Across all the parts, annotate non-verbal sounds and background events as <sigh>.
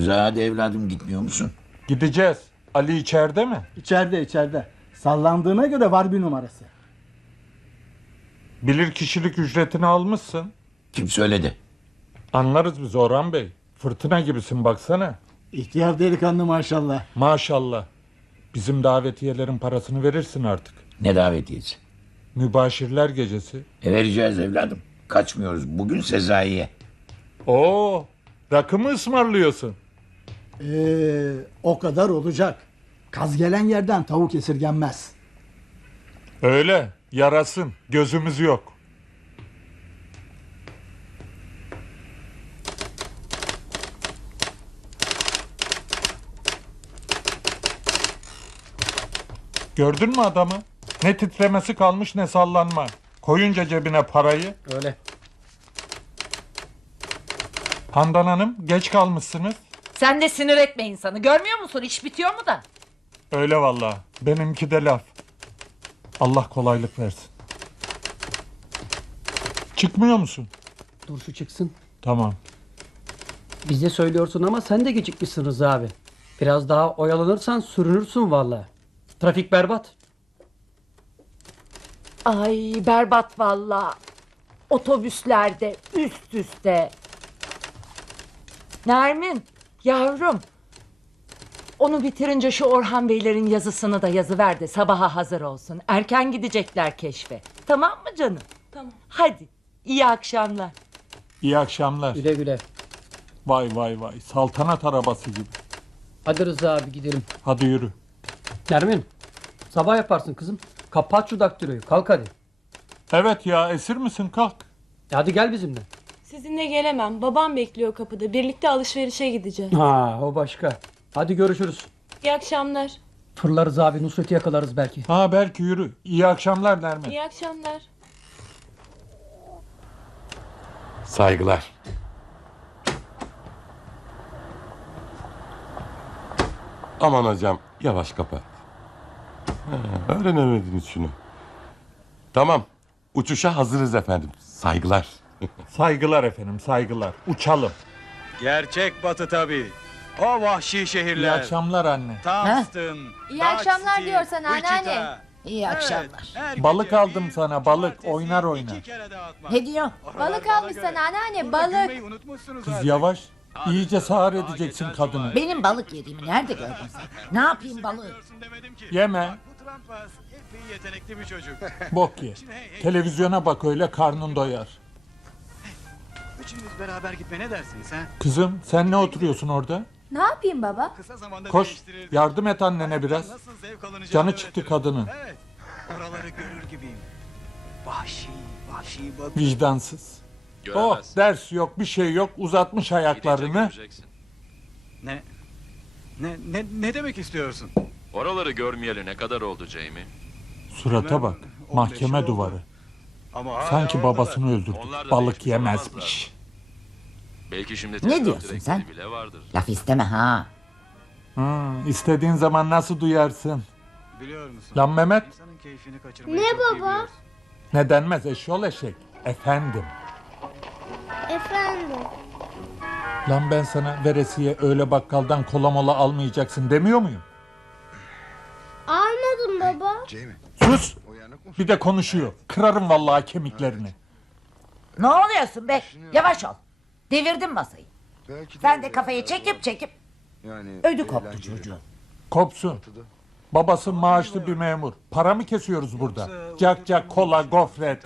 Hadi evladım gitmiyor musun? Gideceğiz. Ali içeride mi? İçeride içeride. Sallandığına göre var bir numarası. Bilir kişilik ücretini almışsın. Kim söyledi? Anlarız biz Orhan Bey. Fırtına gibisin baksana. İhtiyar delikanlı maşallah. Maşallah. Bizim davetiyelerin parasını verirsin artık. Ne davetiyesi? Mübaşirler gecesi. E vereceğiz evladım. Kaçmıyoruz. Bugün Sezai'ye. Oo, rakı mı ısmarlıyorsun? Ee, o kadar olacak. Kaz gelen yerden tavuk esirgenmez. Öyle. Yarasın. Gözümüz yok. Gördün mü adamı? Ne titremesi kalmış ne sallanma. Koyunca cebine parayı. Öyle. Handan Hanım geç kalmışsınız. Sen de sinir etme insanı. Görmüyor musun? İş bitiyor mu da? Öyle vallahi. Benimki de laf. Allah kolaylık versin. Çıkmıyor musun? Dur şu çıksın. Tamam. Bize söylüyorsun ama sen de gecikmişsin Rıza abi. Biraz daha oyalanırsan sürünürsün valla. Trafik berbat. Ay berbat valla. Otobüslerde üst üste. Nermin yavrum. Onu bitirince şu Orhan Beylerin yazısını da yazıver de sabaha hazır olsun. Erken gidecekler keşfe. Tamam mı canım? Tamam. Hadi iyi akşamlar. İyi akşamlar. Güle güle. Vay vay vay. Saltanat arabası gibi. Hadi Rıza abi gidelim. Hadi yürü. Nermin sabah yaparsın kızım. Kapat şu daktiloyu kalk hadi. Evet ya esir misin kalk. Hadi gel bizimle. Sizinle gelemem. Babam bekliyor kapıda. Birlikte alışverişe gideceğiz. Ha o başka. Hadi görüşürüz. İyi akşamlar. Fırlarız abi Nusret'i yakalarız belki. Ha belki yürü. İyi akşamlar Nermin. İyi akşamlar. Saygılar. Aman hocam yavaş kapat. Ha, öğrenemediniz şunu. Tamam. Uçuşa hazırız efendim. Saygılar. Saygılar efendim saygılar. Uçalım. Gerçek batı tabii. O vahşi İyi şehirler. akşamlar anne. Thompson, İyi Dodge akşamlar City, diyorsan anneanne. Wichita. İyi Evet, akşamlar. her Balık gece aldım bir, sana, balık. cumartesi Oynar iki oynar. kere dağıtma. Ne diyor? Balık bana almışsın göre. anneanne Burada balık. gülmeyi unutmuşsunuz Kız artık. yavaş. İyice sağır edeceksin kadını. Benim balık yediğimi nerede gördün sen? Ne yapayım balığı? Seviyorsun demedim ki. Yeme. Bak, Bu Trump epey yetenekli bir çocuk. Bok ye. Televizyona bak öyle karnın doyar. Üçümüz beraber gitme ne dersiniz ha? Kızım sen ne oturuyorsun orada? Ne yapayım baba? Kısa zamanda Koş yardım et annene biraz. Nasıl zevk alınacağını Canı çıktı öğretirim. kadının. Evet. Oraları görür gibiyim. Vahşi, vahşi batı. Vicdansız. Oh ders yok bir şey yok uzatmış ayaklarını. Ne? Ne, ne, ne demek istiyorsun? Oraları görmeyeli ne kadar oldu Jamie? Surata bak. Mahkeme duvarı. Ama Sanki babasını öldürdü. Balık yemezmiş. Belki şimdi Ne diyorsun sen? bile vardır. Laf isteme ha. Hı, istediğin zaman nasıl duyarsın? Biliyor musun? Lan Mehmet İnsanın keyfini kaçırmayı ne çok baba? ne denmez eşyol eşek. Efendim. Efendim. Lan ben sana veresiye öyle bakkaldan kola mola almayacaksın demiyor muyum? Almadım baba. Sus! Bir de konuşuyor. Kırarım vallahi kemiklerini. Ne oluyorsun be? Yavaş ol. Devirdin masayı. Sen de kafayı çekip çekip ödü koptu çocuğun. Kopsun. Babası maaşlı bir memur. Para mı kesiyoruz burada? Cak cak kola gofret.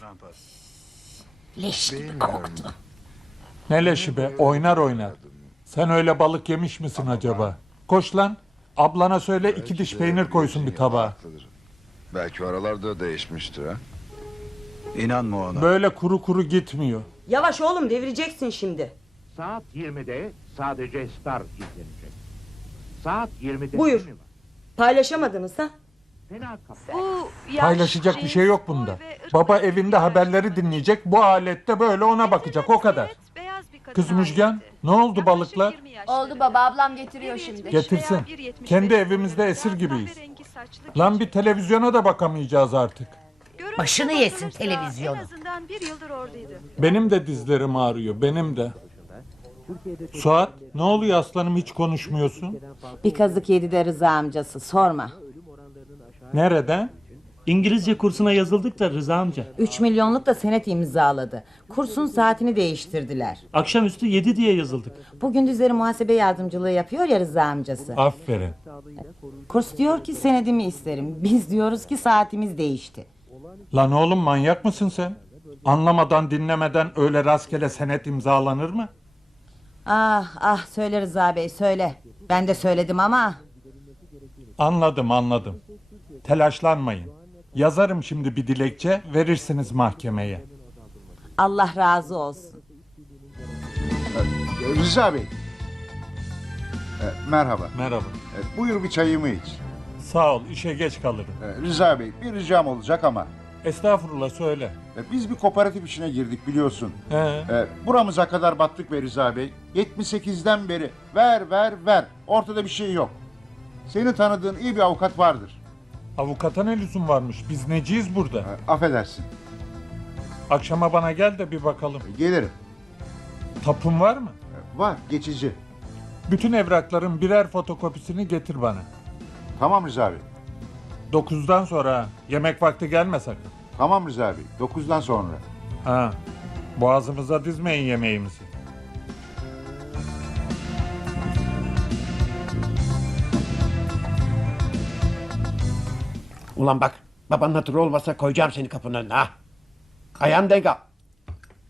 Leş gibi koktu. Ne leşi be oynar oynar. Sen öyle balık yemiş misin acaba? Koş lan. Ablana söyle iki diş peynir koysun bir tabağa. Belki aralarda değişmiştir ha. İnanma ona. Böyle kuru kuru gitmiyor. Yavaş oğlum devireceksin şimdi. Saat 20'de sadece Star izlenecek. Saat 20'de Buyur. değil mi var? Paylaşamadınız ha? Fena kafa. Bu Paylaşacak bir şey yok bunda. Baba evinde haberleri dinleyecek. Bu alette böyle ona bakacak o kadar. Kız Müjgan ne oldu balıklar? Oldu baba ablam getiriyor şimdi. Getirsin. Kendi evimizde esir gibiyiz. Lan bir televizyona da bakamayacağız artık. Başını yesin televizyonu. Benim de dizlerim ağrıyor benim de. Suat ne oluyor aslanım hiç konuşmuyorsun? Bir kazık yedi de Rıza amcası sorma. Nerede? İngilizce kursuna yazıldık da Rıza amca. 3 milyonluk da senet imzaladı. Kursun saatini değiştirdiler. Akşamüstü 7 diye yazıldık. Bugün düzleri muhasebe yardımcılığı yapıyor ya Rıza amcası. Aferin. Kurs diyor ki senedimi isterim. Biz diyoruz ki saatimiz değişti. Lan oğlum manyak mısın sen? Anlamadan dinlemeden öyle rastgele senet imzalanır mı? Ah ah söyle Rıza Bey söyle. Ben de söyledim ama Anladım anladım. Telaşlanmayın. Yazarım şimdi bir dilekçe verirsiniz mahkemeye. Allah razı olsun. Rıza Bey. E, merhaba. Merhaba. E, buyur bir çayımı iç. Sağ ol işe geç kalırım. Rıza Bey bir ricam olacak ama. Estağfurullah söyle. E, biz bir kooperatif işine girdik biliyorsun. He. Buramıza kadar battık be Rıza Bey. 78'den beri ver ver ver. Ortada bir şey yok. Seni tanıdığın iyi bir avukat vardır. Avukata ne lüzum varmış? Biz neciyiz burada? E, affedersin. Akşama bana gel de bir bakalım. E, gelirim. Tapun var mı? E, var geçici. Bütün evrakların birer fotokopisini getir bana. Tamam Rıza Bey. Dokuzdan sonra ha. yemek vakti gelme sakın. Tamam Rıza Bey. 9'dan sonra. Ha. Boğazımıza dizmeyin yemeğimizi. Ulan bak babanın hatırı olmasa koyacağım seni kapının önüne ha. Ayağını denk al.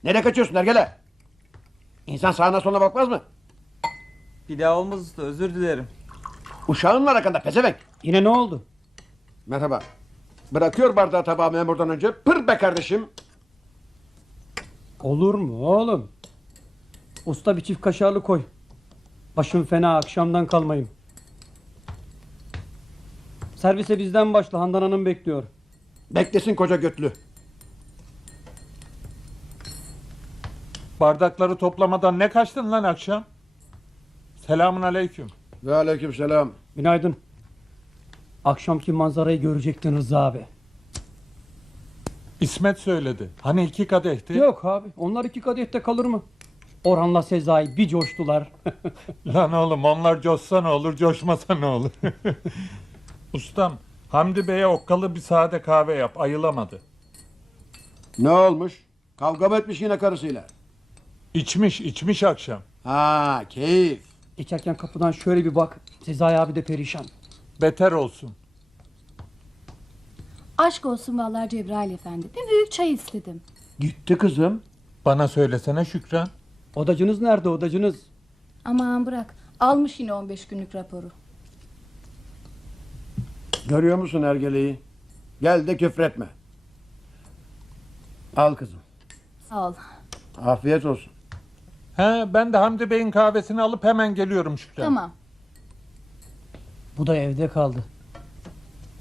Nereye kaçıyorsun Ergele? İnsan sağına soluna bakmaz mı? Bir daha olmaz usta özür dilerim. Uşağın var arkanda pezevenk. Yine ne oldu? Merhaba. Bırakıyor bardağı tabağı memurdan önce. Pır be kardeşim. Olur mu oğlum? Usta bir çift kaşarlı koy. Başım fena akşamdan kalmayayım. Servise bizden başla Handan Hanım bekliyor. Beklesin koca götlü. Bardakları toplamadan ne kaçtın lan akşam? Selamun aleyküm. Ve aleyküm selam. Günaydın. Akşamki manzarayı görecektin Rıza abi. İsmet söyledi. Hani iki kadehti? Yok abi onlar iki kadehte kalır mı? Orhan'la Sezai bir coştular. <laughs> Lan oğlum onlar coşsa ne olur, coşmasa ne olur? <laughs> Ustam, Hamdi Bey'e okkalı bir sade kahve yap. Ayılamadı. Ne olmuş? Kavga mı etmiş yine karısıyla? İçmiş, içmiş akşam. Ha keyif. Geçerken kapıdan şöyle bir bak. Sezai abi de perişan. Beter olsun. Aşk olsun vallahi Cebrail efendi. Bir büyük çay istedim. Gitti kızım. Bana söylesene Şükran. Odacınız nerede odacınız? Aman bırak. Almış yine 15 günlük raporu. Görüyor musun Ergele'yi? Gel de küfretme. Al kızım. Sağ ol. Afiyet olsun. He, ben de Hamdi Bey'in kahvesini alıp hemen geliyorum Şükran. Tamam. Bu da evde kaldı.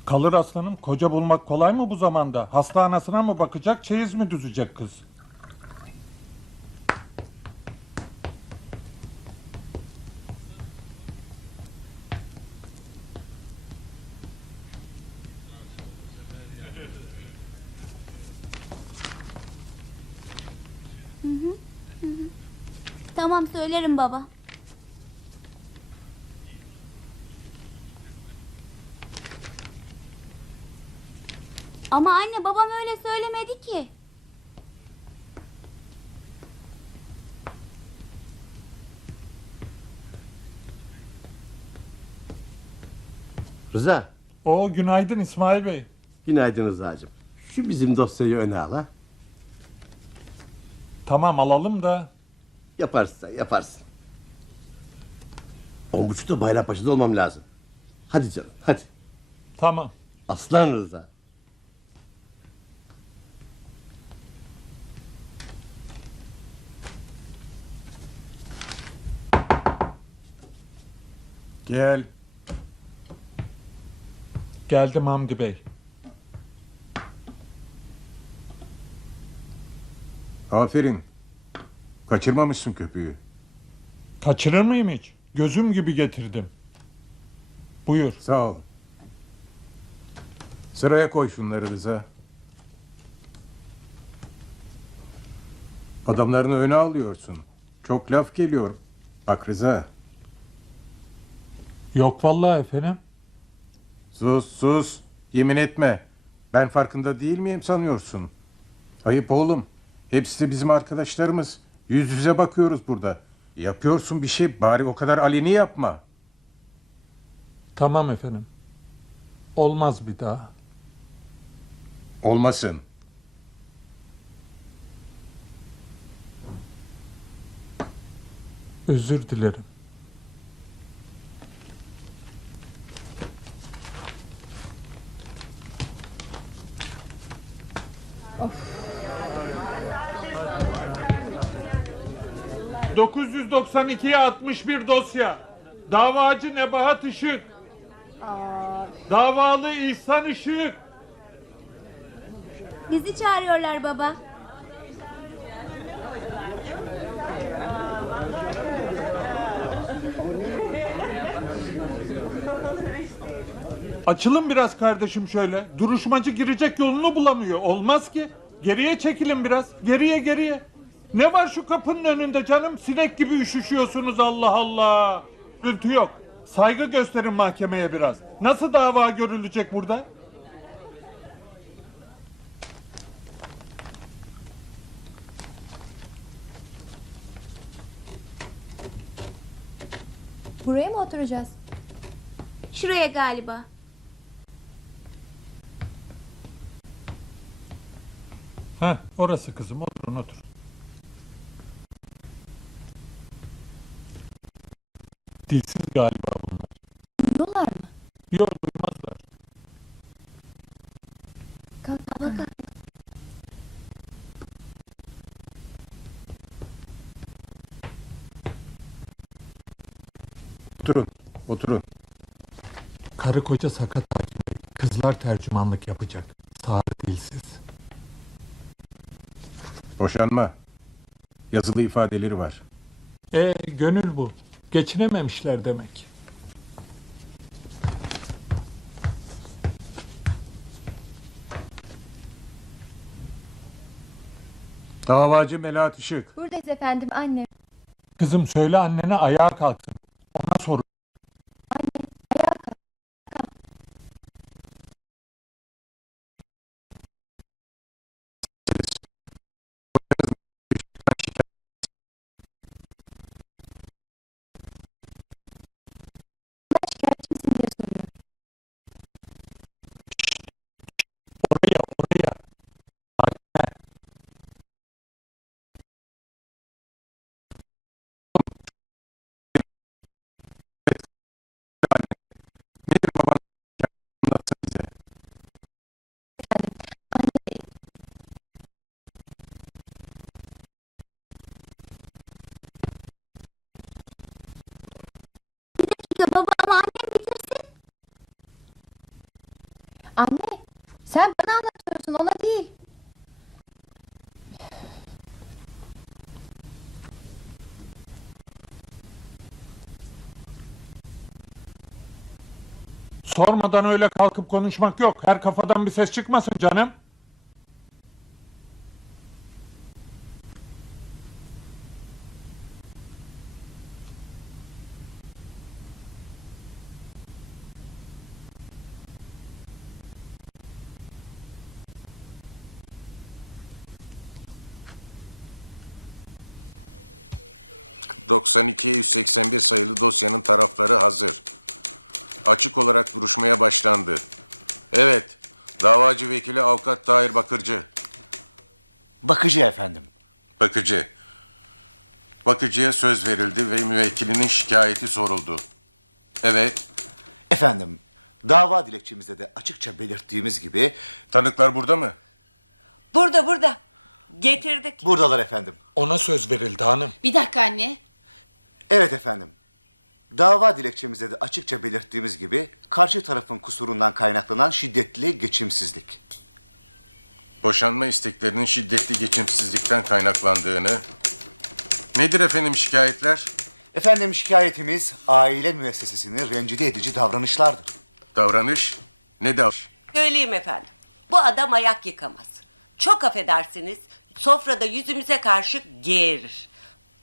Kalır aslanım. Koca bulmak kolay mı bu zamanda? Hasta anasına mı bakacak, çeyiz mi düzecek kız? Söylerim baba. Ama anne babam öyle söylemedi ki. Rıza. O günaydın İsmail Bey. Günaydın Rıza'cığım. Şu bizim dosyayı öne al ha. Tamam alalım da. Yaparsın yaparsın. On buçukta Bayrampaşa'da olmam lazım. Hadi canım hadi. Tamam. Aslan Rıza. Gel. Geldim Hamdi Bey. Aferin. Kaçırmamışsın köpüğü. Kaçırır mıyım hiç? Gözüm gibi getirdim. Buyur. Sağ ol. Sıraya koy şunları Rıza. Adamlarını öne alıyorsun. Çok laf geliyor. Bak Rıza. Yok vallahi efendim. Sus sus. Yemin etme. Ben farkında değil miyim sanıyorsun? Ayıp oğlum. Hepsi de bizim arkadaşlarımız. Yüz yüze bakıyoruz burada. Yapıyorsun bir şey bari o kadar aleni yapma. Tamam efendim. Olmaz bir daha. Olmasın. Özür dilerim. 992'ye 61 dosya. Davacı Nebahat Işık. Davalı İhsan Işık. Bizi çağırıyorlar baba. Açılın biraz kardeşim şöyle. Duruşmacı girecek yolunu bulamıyor. Olmaz ki. Geriye çekilin biraz. Geriye geriye. Ne var şu kapının önünde canım? Sinek gibi üşüşüyorsunuz Allah Allah. Gürültü yok. Saygı gösterin mahkemeye biraz. Nasıl dava görülecek burada? Buraya mı oturacağız? Şuraya galiba. Heh, orası kızım. Oturun otur. Dilsiz galiba bunlar. Duyuyorlar mı? Yok duymazlar. Kalk kalk kalk. Oturun. Oturun. Karı koca sakat hakim. Kızlar tercümanlık yapacak. Sağır dilsiz. Boşanma. Yazılı ifadeleri var. E gönül bu. Geçinememişler demek. Davacı Melahat Işık. Buradayız efendim anne. Kızım söyle annene ayağa kalksın. Ya baba ama annem bitirsin. Anne sen bana anlatıyorsun ona değil. Sormadan öyle kalkıp konuşmak yok. Her kafadan bir ses çıkmasın canım. ...92'ye 181 sayılı dosyanın tarafları hazır. Açık olarak duruşmaya başlandı. Evet, davacı vekili avukat Tahir Bakırcı. Bakıcı efendim. Bakıcı. Bakıcıya söz verildi ve müvekkilinin şikayeti soruldu. Evet. Efendim, dava dilekçemizde de açıkça belirttiğimiz gibi... Tanıklar burada mı? Burada burada. Getirdik. Buradalar efendim. Ona söz verildi hanım. Bir dakika anne. Evet efendim. Dava dilekçemizde de açıkça belirttiğimiz gibi... ...karşı tarafın kusurundan kaynaklanan şiddetli geçimsizlik. Boşanma isteklerinin şiddetli geçimsizlikten kaynaklandığını... Nedir efendim şikayetler? Efendim şikayetimiz aile müessesesini rencide edici davranışlardır. Davranış? Ne davranış? Söyleyeyim efendim. Bu adam ayak yıkamaz. Çok affedersiniz sofrada yüzümüze karşı geğirir.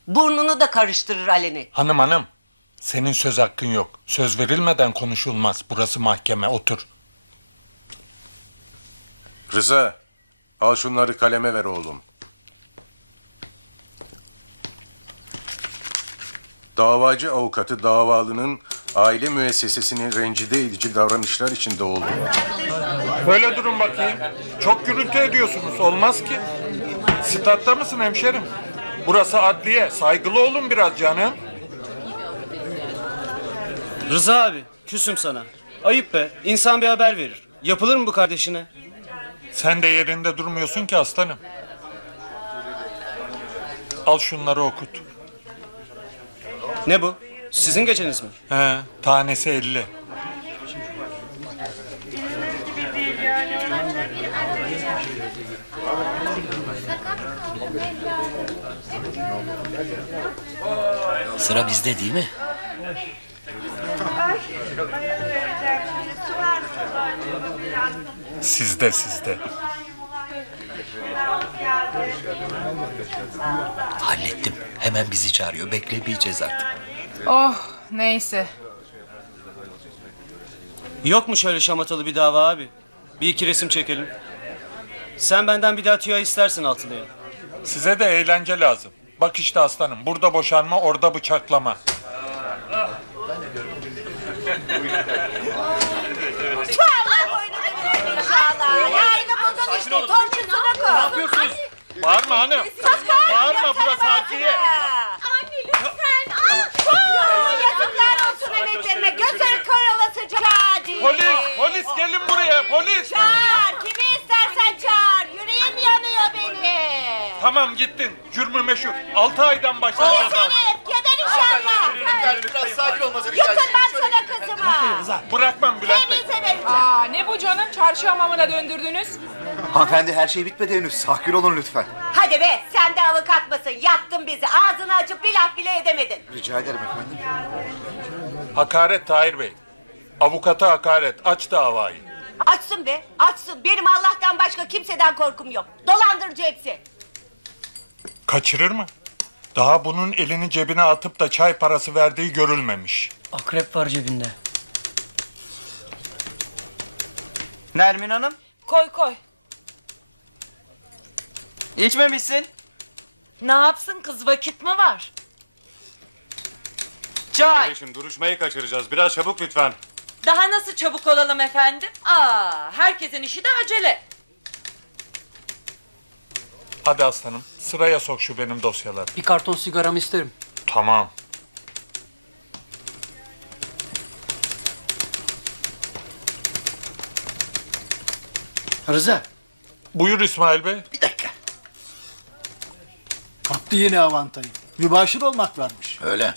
Burnunu da karıştırır aleni. Hanım hanım. Senin söz hakkın yok. Söz verilmeden konuşulmaz. Burası mahkeme. Otur. Rıza, al şunları kaleme ver oğlum. Davacı avukatı davalının aile müessesesini rencide edici davranışlar içinde oldu. Böyle durun bakayım. Çok gürültü ediyorsunuz. Olmaz ki. Statta mısın hemşerim? Burası adliye. Saygılı olun biraz canım. Rıza abi küsüm sana. Ayıp be insan bir haber verir. Yapılır mı bu kardeşine? Sen de yerinde durmuyorsun ki aslanım. Al şunları okut. Ne bu? Sizin geçeniz mi? He, tanesi 50. Sıra bizde değil mi? Sizde sizde. Hallettim. Hemen bizi çağırıyor. Beklemeyeceğiz artık. Oh neyse. Yok mu şöyle şamatalı bir dava abi? Bir iki resim çekelim. Sen benden bir daha tüya istersin altılıya. Size de eğlence lazım. Bak işte aslanım. Burada boşanma, orada bıçaklama. Allah boynunu bilir inşallah. Yayını buldun işte. Torçusunu koy. Ne yapıyorsunuz? Bağırma hanım. Bağırma burası adliye. Anne lütfen. Yazıklar olsun emeklerime. Gözleri kör olasıca. Polis, polis gelin buraya. Polis. Çağır. Kimi istersen çağır. Yüreğim yanıyor benim. Tamam gittin. Cürmü meşhur. Altı aydan O başlayacağız. seni. Geber inşallah. Biraz sakin olmanızı Yutun ben sana kızımı. Bırakmam Bülent Bey. Temize vereceğim. Aa ne bu canım? Çarşı hamamına döndürdünüz. Hanımefendi her şey bitmedi henüz. Sakin olun lütfen. Hadi be sen de avukat mısın? Yaktın bizi. Ağzını açıp bir laf bile edemedin. Rica ederim efendim. Hakaret Tahir Bey. Avukata hakaret. Aç davayı. Açsın be açsın. Benim Allah'tan başka kimseden korkum yok. Dolandırıcı hepsi. Kaçırır mı? Daha bunun elini cebine atıp da çay parası verdiği görülmemiş. Akrep var cebinde. Nermin Hanım Koy koy. içmemişsin. Ne yapsın kız vakit mi var? Kardeşim duruşmayı kaçıracağız. Biraz çabuk lütfen. Daha nasıl çabuk olalım efendim? Aa, herkesin işi de acele. Hadi aslanım sıraya sok şu benim dosyaları. Bir karton sigaramı isterim. Tamam. Rıza. Buyur İsmail Bey. Bir dakika. Kalktı yine avantayı. Mübaşir olmak varmış. Öyle.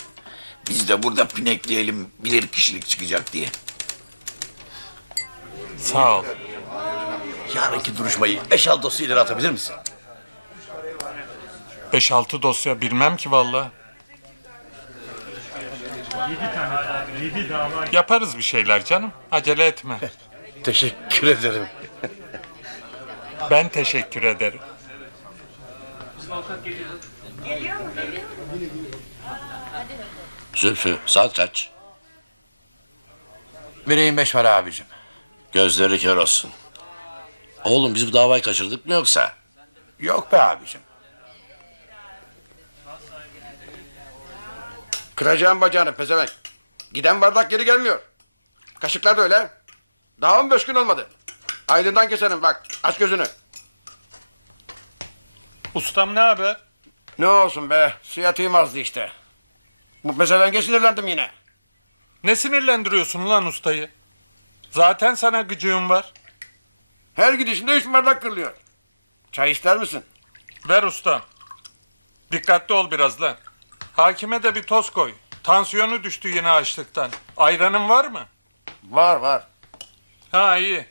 Biz de burada pinekleyelim bilir kişilik çıkacak diye. Sağ ol. Yarınki duruşmayı eşal dosyayla atabilir misin? Beş altı dosya bilmem ki valla. Yaparız bir şeyler canım. Acele etme. <laughs> Teşekkür ederim. <laughs> Ben teşekkür ederim. Zülfü saat kaç? Vereyim beş para abicim. Gözleri kör olsun. Oğlum biz bu davayı kaçırdık mı yoksa? Yok be abicim. Kıracağım bacağını pezevenk. Giden bardak geri gelmiyor. Kaşıklar da öyle. Daha 15 gün olmadı. Aylığından keserim bak. Aç gözünü. Ustam ne haber? Ne olsun be. Siyatayım azdı işte. Bu pezevenge sinirlendim yine. Ne sinirlendiriyorsun lan ustayı? Zaten sana gıcığım var. Her gidişinde üç bardak kırılıyor. Çay ister misin? Ver ustam. Dikkatli ol biraz lan. Hakime de bir toz koy. Tansiyonu düştü yine açlıktan. Ayranın var mı? Var var. Ha iyi.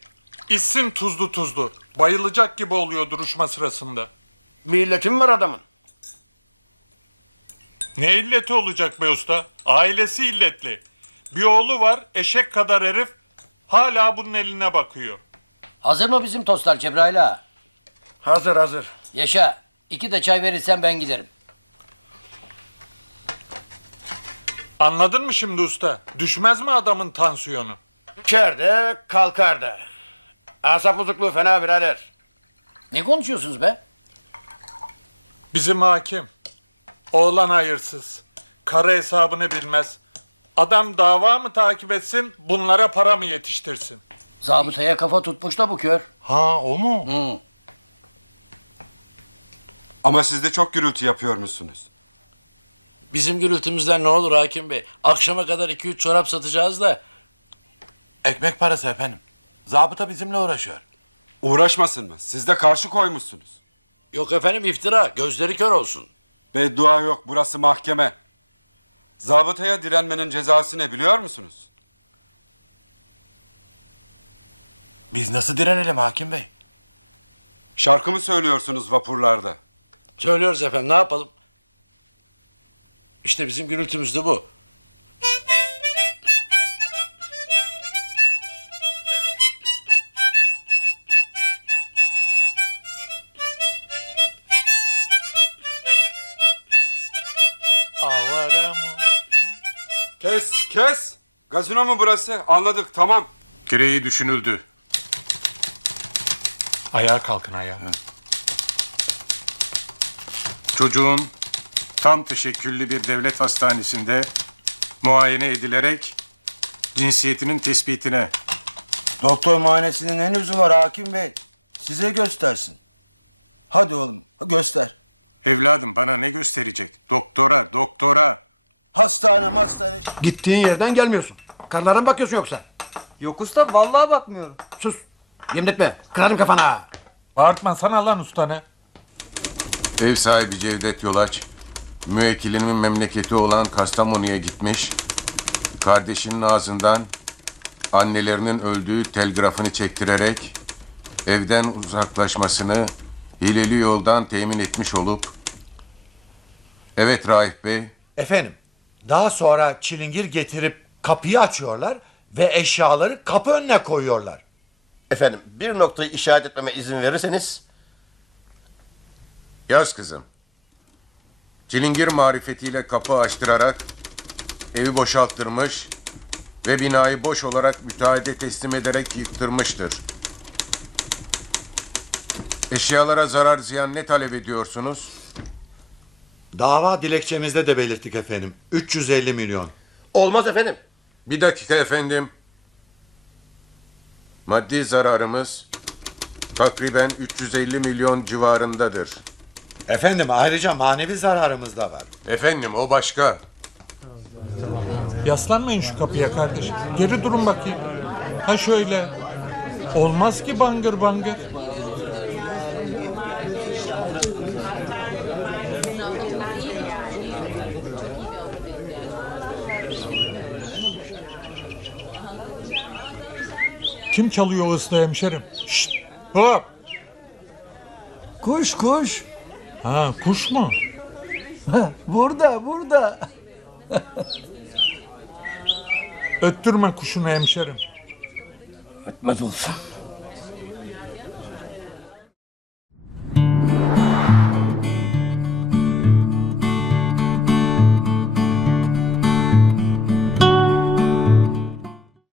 İçsin tuzlu tuzlu. Bayılacak gibi oluyor duruşma sırasında. Milletim var adamın. Ne illeti olacak be usta? Ailesi illetli. Bir oğlu var eşek kadar herif. Hala bunun eline bakıyor. Hazır mı bizim tostlar Cebrail ağa? Hazır hazır. Yaşa. İki de çay verirsen ben giderim. Anladın mı şimdi usta? Düşmez mi adamın tansiyonu? Düşer de kalkar da. Asap bozukluğu fena birader. Ne konuşuyorsunuz be? Bizim hakim. Oğlan hayırsız. Kara hesabını bilmez. Adam dava mı takip etsin, bunlara para mı yetiştirsin? Zabıtaya kafa tutmuş da bu kör. Ha o mu? Hı. Ama siz de çok gürültü yapıyormuşsunuz. Bizim gürültümüzden ne olur hakim bey? Akşama kadar iki üç çorap satacağız da. Ekmek parası efendim. Zabıta bizimle uğraşıyor. Uğraşmasın mı? Siz de karşı koymuşsunuz. Yok efendim iftira. Gözleri kör olsun. Beddua yok burası mahkeme. Zabıtaya direnmenin cezası ne biliyor musunuz? Biz nasıl direnelim hakim bey? Şarkı mı söylüyorsunuz vapurlarda? Söylüyoruz efendim ne yapalım? İşte bizim gürültümüz de bu. Avara mı? Kes kes! Gazino mu burası? Anladık tamam. Kireyi düşünüldü. Ayağa kalkın ayağa. Çocuğun tam teşekküllü bir devlet hastanesinde muayene edilerek cinsiyetinin tespitine Doktor muayenesinin ne lüzumu var hakim bey? Size göstersin. Hadi oğlum göster. Evladım bana ne gösterecek? Doktora, doktora. Hastane hastane. Gittiğin yerden gelmiyorsun. Karılara mı bakıyorsun yoksa? Yok usta vallahi bakmıyorum. Sus. Yemin etme. Kırarım kafana. Bağırtmasana lan ustanı. Ev sahibi Cevdet Yolaç, müvekkilimin memleketi olan Kastamonu'ya gitmiş, kardeşinin ağzından annelerinin öldüğü telgrafını çektirerek evden uzaklaşmasını hileli yoldan temin etmiş olup, evet Raif Bey, Efendim, daha sonra çilingir getirip kapıyı açıyorlar ve eşyaları kapı önüne koyuyorlar. Efendim bir noktayı işaret etmeme izin verirseniz Yaz kızım. Çilingir marifetiyle kapı açtırarak evi boşalttırmış ve binayı boş olarak müteahhide teslim ederek yıktırmıştır. Eşyalara zarar ziyan ne talep ediyorsunuz? Dava dilekçemizde de belirttik efendim. 350 milyon. olmaz efendim. Bir dakika efendim. Maddi zararımız takriben 350 milyon civarındadır. Efendim ayrıca manevi zararımız da var. Efendim o başka. Yaslanmayın şu kapıya kardeşim. Geri durun bakayım. Ha şöyle. Olmaz ki bangır bangır. Kim çalıyor o ıslığı hemşerim? Şşt! Hop! Kuş kuş. Ha kuş mu? burada burada. Öttürme kuşunu hemşerim. Ötmez olsun.